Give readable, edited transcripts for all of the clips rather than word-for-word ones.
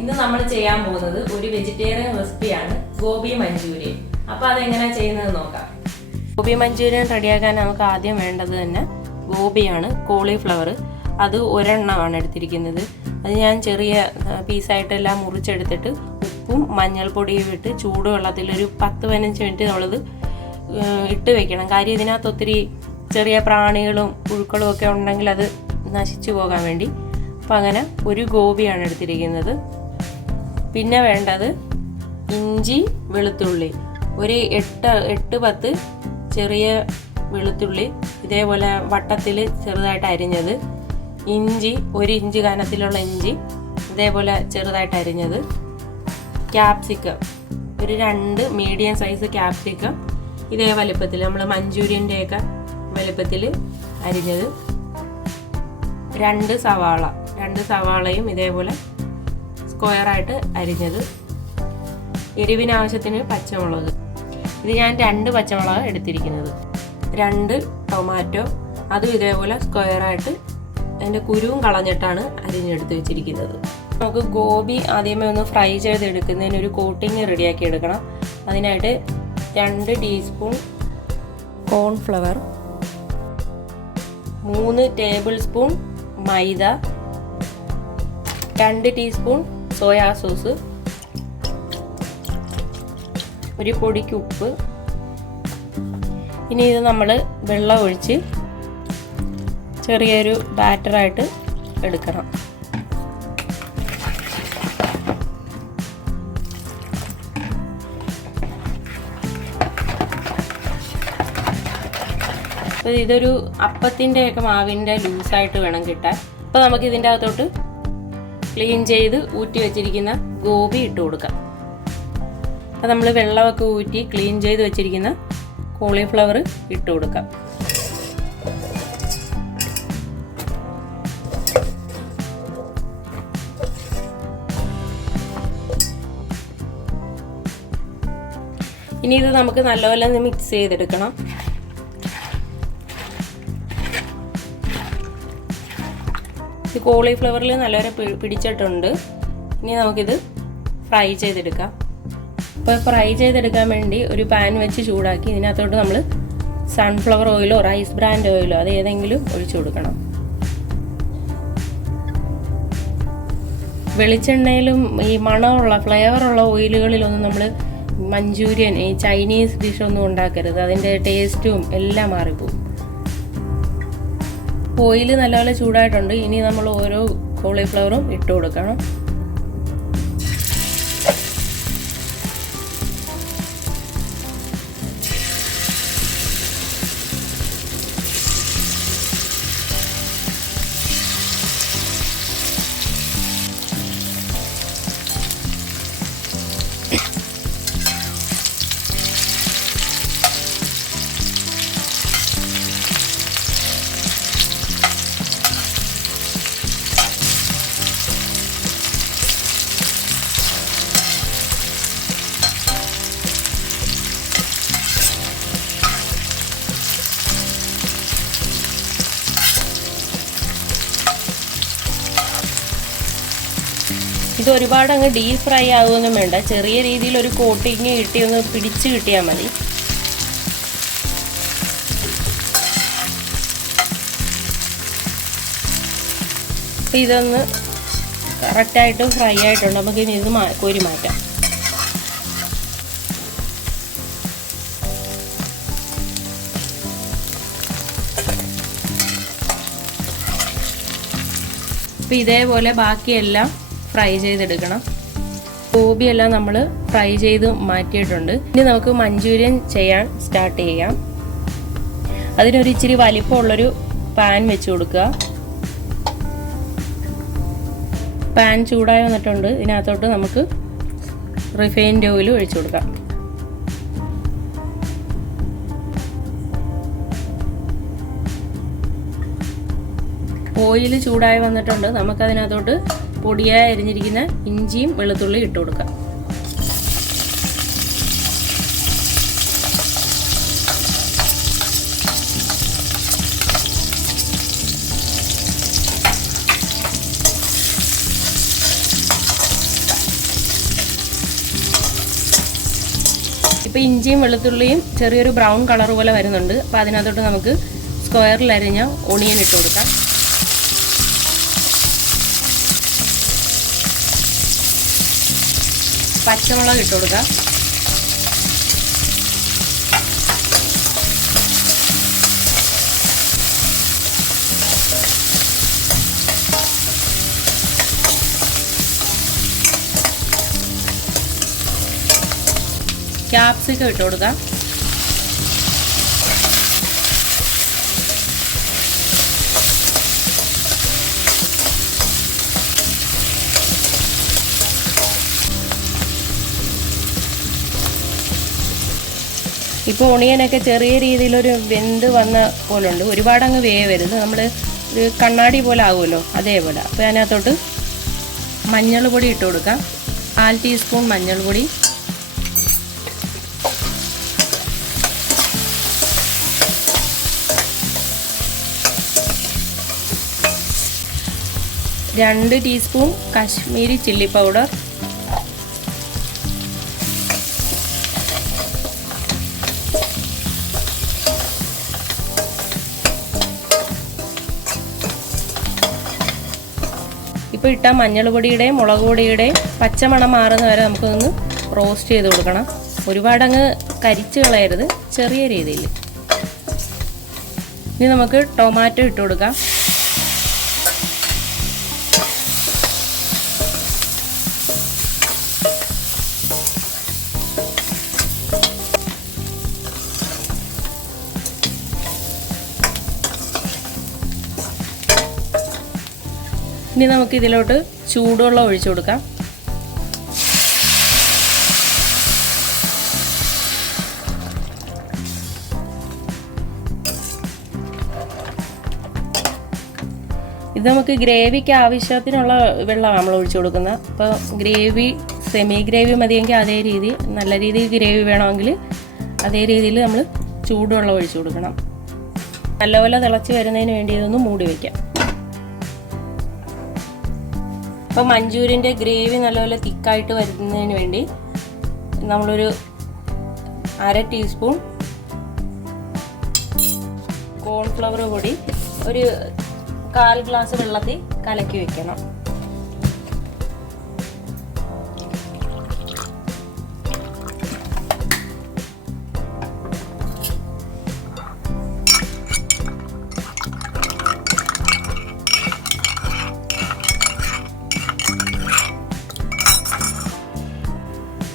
ഇന്ന് നമ്മൾ ചെയ്യാൻ പോകുന്നത് ഒരു വെജിറ്റേറിയൻ റെസിപ്പിയാണ് ഗോബി മഞ്ചൂരിയൻ. അപ്പോൾ അതെങ്ങനെയാണ് ചെയ്യുന്നത് നോക്കാം. ഗോബി മഞ്ചൂരിയൻ റെഡിയാക്കാൻ നമുക്ക് ആദ്യം വേണ്ടത് തന്നെ ഗോബിയാണ്, കോളിഫ്ലവർ. അത് ഒരെണ്ണമാണ് എടുത്തിരിക്കുന്നത്. അത് ഞാൻ ചെറിയ പീസായിട്ടെല്ലാം മുറിച്ചെടുത്തിട്ട് ഉപ്പും മഞ്ഞൾപ്പൊടിയും ഇട്ട് ചൂടുവെള്ളത്തിലൊരു 10-15 മിനിറ്റ് നമ്മളത് ഇട്ട് വെക്കണം. കാര്യം ഇതിനകത്ത് ഒത്തിരി ചെറിയ പ്രാണികളും പുഴുക്കളും ഒക്കെ ഉണ്ടെങ്കിൽ അത് നശിച്ചു പോകാൻ വേണ്ടി. അപ്പം അങ്ങനെ ഒരു ഗോബിയാണ് എടുത്തിരിക്കുന്നത്. പിന്നെ വേണ്ടത് ഇഞ്ചി, വെളുത്തുള്ളി, ഒരു 8-10 ചെറിയ വെളുത്തുള്ളി ഇതേപോലെ വട്ടത്തിൽ ചെറുതായിട്ട് അരിഞ്ഞത്, ഇഞ്ചി 1 ഇഞ്ച് കനത്തിലുള്ള ഇഞ്ചി ഇതേപോലെ ചെറുതായിട്ട് അരിഞ്ഞത്, ക്യാപ്സിക്കം ഒരു 2 മീഡിയം സൈസ് ക്യാപ്സിക്കം ഇതേ വലുപ്പത്തിൽ നമ്മൾ മഞ്ചൂരിയൻ്റെയൊക്കെ വലുപ്പത്തിൽ അരിഞ്ഞത്, 2 സവാളയും ഇതേപോലെ സ്ക്വയറായിട്ട് അരിഞ്ഞത്, എരിവിനാവശ്യത്തിന് പച്ചമുളക്. ഇത് ഞാൻ 2 പച്ചമുളക് എടുത്തിരിക്കുന്നത്, 2 ടൊമാറ്റോ അതും ഇതേപോലെ സ്ക്വയറായിട്ട് അതിൻ്റെ കുരുവും കളഞ്ഞിട്ടാണ് അരിഞ്ഞെടുത്ത് വെച്ചിരിക്കുന്നത്. നമുക്ക് ഗോബി ആദ്യമേ ഒന്ന് ഫ്രൈ ചെയ്തെടുക്കുന്നതിന് ഒരു കോട്ടിങ് റെഡിയാക്കി എടുക്കണം. അതിനായിട്ട് 2 ടീസ്പൂൺ കോൺഫ്ലവർ, 3 ടേബിൾ സ്പൂൺ മൈദ, 2 ടീസ്പൂൺ സോയാ സോസ്, ഒരു പൊടിക്ക് ഉപ്പ്. ഇനി ഇത് നമ്മൾ വെള്ളം ഒഴിച്ച് ചെറിയൊരു ബാറ്ററായിട്ട് എടുക്കണം. അപ്പോൾ ഇതൊരു അപ്പത്തിൻ്റെയൊക്കെ മാവിൻ്റെ ലൂസായിട്ട് വേണം കിട്ടാൻ. അപ്പോൾ നമുക്ക് ഇതിൻ്റെ അകത്തോട്ട് ക്ലീൻ ചെയ്ത് ഊറ്റി വെച്ചിരിക്കുന്ന ഗോബി ഇട്ട് കൊടുക്കാം. അപ്പോൾ നമ്മൾ വെള്ളമൊക്കെ ഊറ്റി ക്ലീൻ ചെയ്ത് വെച്ചിരിക്കുന്ന കോളിഫ്ലവർ ഇട്ട് കൊടുക്കാം. ഇനി ഇത് നമുക്ക് നല്ലപോലെ ഒന്ന് മിക്സ് ചെയ്തെടുക്കണം. ഇത് കോളിഫ്ലവറിൽ നല്ലപോലെ പിടിച്ചിട്ടുണ്ട്. ഇനി നമുക്കിത് ഫ്രൈ ചെയ്തെടുക്കാം. അപ്പോൾ ഫ്രൈ ചെയ്തെടുക്കാൻ വേണ്ടി ഒരു പാൻ വെച്ച് ചൂടാക്കി ഇതിനകത്തോട്ട് നമ്മൾ സൺഫ്ലവർ ഓയിലോ റൈസ് ബ്രാൻഡ് ഓയിലോ അത് ഏതെങ്കിലും ഒഴിച്ചു കൊടുക്കണം. വെളിച്ചെണ്ണയിലും ഈ മണമുള്ള ഫ്ലേവറുള്ള ഓയിലുകളിലൊന്നും നമ്മൾ മഞ്ചൂരിയൻ ഈ ചൈനീസ് ഡിഷൊന്നും ഉണ്ടാക്കരുത്. അതിൻ്റെ ടേസ്റ്റും എല്ലാം മാറിപ്പോവും. ഓയിൽ നല്ലപോലെ ചൂടായിട്ടുണ്ട്. ഇനി നമ്മൾ ഓരോ കോളിഫ്ലവറും ഇട്ട് കൊടുക്കണം. ഇത് ഒരുപാട് അങ്ങ് ഡീപ് ഫ്രൈ ആകുമൊന്നും വേണ്ട. ചെറിയ രീതിയിൽ ഒരു കോട്ടിങ് കിട്ടി ഒന്ന് പിടിച്ച് കിട്ടിയാൽ മതി. അപ്പം ഇതൊന്ന് കറക്റ്റായിട്ട് ഫ്രൈ ആയിട്ടുണ്ട്. നമുക്ക് ഇനി ഇത് കോരി മാറ്റാം. അപ്പം ഇതേപോലെ ബാക്കിയെല്ലാം ഫ്രൈ ചെയ്തെടുക്കണം. ഗോബിയെല്ലാം നമ്മൾ ഫ്രൈ ചെയ്ത് മാറ്റിയിട്ടുണ്ട്. ഇനി നമുക്ക് മഞ്ചൂരിയൻ ചെയ്യാൻ സ്റ്റാർട്ട് ചെയ്യാം. അതിനൊരു ഇച്ചിരി വലിപ്പമുള്ളൊരു പാൻ വെച്ച് കൊടുക്കുക. പാൻ ചൂടായി വന്നിട്ടുണ്ട്. ഇതിനകത്തോട്ട് നമുക്ക് റിഫൈൻഡ് ഓയിൽ ഒഴിച്ചു കൊടുക്കാം. ഓയിൽ ചൂടായി വന്നിട്ടുണ്ട്. നമുക്കതിനകത്തോട്ട് പൊടിയായി അരിഞ്ഞിരിക്കുന്ന ഇഞ്ചിയും വെളുത്തുള്ളിയും ഇട്ട് കൊടുക്കാം. ഇപ്പോൾ ഇഞ്ചിയും വെളുത്തുള്ളിയും ചെറിയൊരു ബ്രൗൺ കളർ പോലെ വരുന്നുണ്ട്. അപ്പോൾ അതിനകത്തോട്ട് നമുക്ക് സ്ക്വയറിൽ അരിഞ്ഞ ഒണിയൻ ഇട്ട് കൊടുക്കാം. പച്ചമുളക് ഇട്ട് കൊടുക്കാം. ക്യാപ്സിക്കം ഇട്ട് കൊടുക്കാം. ഇപ്പോൾ ഒണിയനൊക്കെ ചെറിയ രീതിയിലൊരു വെന്ത് വന്ന പോലുണ്ട്. ഒരുപാടങ്ങ് വേവരുത്, നമ്മൾ ഒരു കണ്ണാടി പോലെ ആകുമല്ലോ അതേപോലെ. അപ്പോൾ അതിനകത്തോട്ട് മഞ്ഞൾ പൊടി ഇട്ട് കൊടുക്കാം. 1/4 ടീസ്പൂൺ മഞ്ഞൾ പൊടി, രണ്ട് ടീസ്പൂൺ കാശ്മീരി ചില്ലി പൗഡർ, ഇപ്പോൾ ഇട്ട മഞ്ഞൾ പൊടിയുടെയും മുളക് പൊടിയുടെയും പച്ചമണം മാറുന്ന വരെ നമുക്കൊന്ന് റോസ്റ്റ് ചെയ്ത് കൊടുക്കണം. ഒരുപാടങ്ങ് കരിച്ച് കളയരുത്, ചെറിയ രീതിയിൽ. ഇനി നമുക്ക് ടൊമാറ്റോ ഇട്ട് കൊടുക്കാം. ഇനി നമുക്ക് ഇതിലോട്ട് ചൂടുവെള്ളം ഒഴിച്ചു കൊടുക്കാം. ഇത് നമുക്ക് ഗ്രേവിക്ക് ആവശ്യത്തിനുള്ള വെള്ളമാണ് നമ്മൾ ഒഴിച്ചു കൊടുക്കുന്നത്. അപ്പോൾ ഗ്രേവി സെമി ഗ്രേവി മതിയെങ്കിൽ അതേ രീതി, നല്ല രീതിയിൽ ഗ്രേവി വേണമെങ്കിൽ അതേ രീതിയിൽ നമ്മൾ ചൂടുവെള്ളം ഒഴിച്ചു കൊടുക്കണം. നല്ലപോലെ തിളച്ച് വരുന്നതിന് വേണ്ടി ഇതൊന്ന് മൂടി വയ്ക്കാം. അപ്പോൾ മഞ്ചൂരിയൻ്റെ ഗ്രേവി നല്ലപോലെ തിക്കായിട്ട് വരുന്നതിന് വേണ്ടി നമ്മളൊരു 1/2 ടീസ്പൂൺ കോൺഫ്ലവർ പൊടി ഒരു 1/4 ഗ്ലാസ് വെള്ളത്തിൽ കലക്കി വെക്കണം.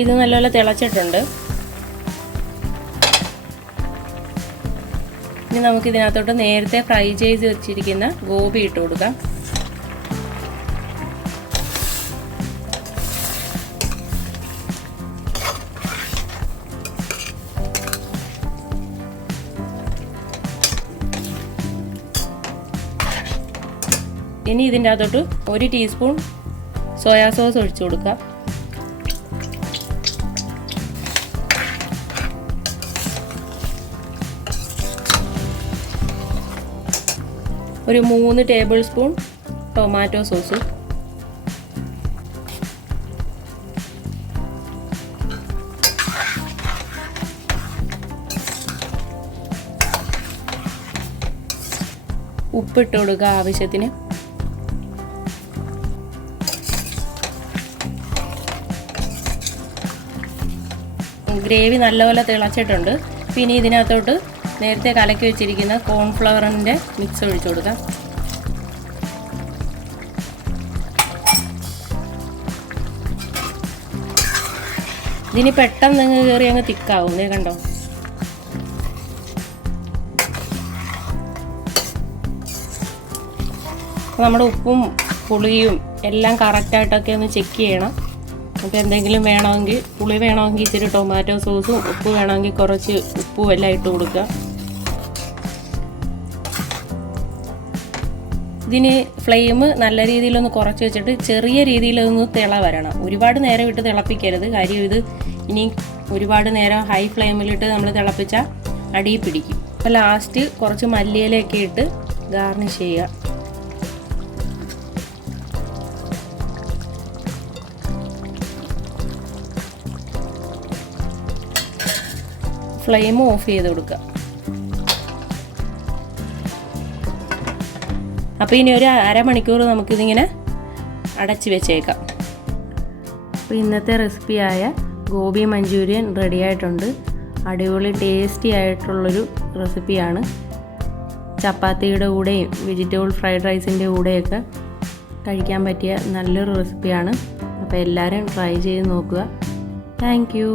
ഇത് നല്ലപോലെ തിളച്ചിട്ടുണ്ട്. ഇനി നമുക്ക് ഇതിനകത്തോട്ട് നേരത്തെ ഫ്രൈ ചെയ്ത് വെച്ചിരിക്കുന്ന ഗോബി ഇട്ട് കൊടുക്കാം. ഇനി ഇതിൻ്റെ അകത്തോട്ട് 1 ടീസ്പൂൺ സോയാ സോസ് ഒഴിച്ചു കൊടുക്കാം. ഒരു 3 ടേബിൾ സ്പൂൺ ടൊമാറ്റോ സോസ്, ഉപ്പിട്ട് കൊടുക്കുക ആവശ്യത്തിന്. ഗ്രേവി നല്ലപോലെ തിളച്ചിട്ടുണ്ട്. പിന്നെ ഇതിനകത്തോട്ട് നേരത്തെ കലക്കി വെച്ചിരിക്കുന്ന കോൺഫ്ലവറിൻ്റെ മിക്സ് ഒഴിച്ചു കൊടുക്കാം. ഇതിന് പെട്ടെന്ന് നിങ്ങൾ കയറി അങ്ങ് തിക്കാവും. നീ കണ്ടോ? നമ്മുടെ ഉപ്പും പുളിയും എല്ലാം കറക്റ്റായിട്ടൊക്കെ ഒന്ന് ചെക്ക് ചെയ്യണം. അപ്പോൾ എന്തെങ്കിലും വേണമെങ്കിൽ, പുളി വേണമെങ്കിൽ ഇച്ചിരി ടൊമാറ്റോ സോസും, ഉപ്പ് വേണമെങ്കിൽ കുറച്ച് ഉപ്പും എല്ലാം ഇട്ട് കൊടുക്കുക. ഇതിന് ഫ്ലെയിം നല്ല രീതിയിലൊന്ന് കുറച്ച് വെച്ചിട്ട് ചെറിയ രീതിയിലൊന്ന് തിള വരണം. ഒരുപാട് നേരം ഇട്ട് തിളപ്പിക്കരുത്. കാര്യം ഇത് ഇനി ഒരുപാട് നേരം ഹൈ ഫ്ലെയിമിലിട്ട് നമ്മൾ തിളപ്പിച്ചാൽ അടിയിൽ പിടിക്കും. അപ്പോൾ ലാസ്റ്റ് കുറച്ച് മല്ലിയിലയൊക്കെ ഇട്ട് ഗാർണിഷ് ചെയ്യുക. ഫ്ലെയിം ഓഫ് ചെയ്ത് കൊടുക്കുക. അപ്പോൾ ഇനി ഒരു അരമണിക്കൂർ നമുക്കിതിങ്ങനെ അടച്ച് വെച്ചേക്കാം. അപ്പോൾ ഇന്നത്തെ റെസിപ്പിയായ ഗോബി മഞ്ചൂരിയൻ റെഡി ആയിട്ടുണ്ട്. അടിപൊളി ടേസ്റ്റി ആയിട്ടുള്ളൊരു റെസിപ്പിയാണ്. ചപ്പാത്തിയുടെ കൂടെയും വെജിറ്റബിൾ ഫ്രൈഡ് റൈസിൻ്റെ കൂടെയൊക്കെ കഴിക്കാൻ പറ്റിയ നല്ലൊരു റെസിപ്പിയാണ്. അപ്പോൾ എല്ലാവരും ട്രൈ ചെയ്ത് നോക്കുക. Thank you.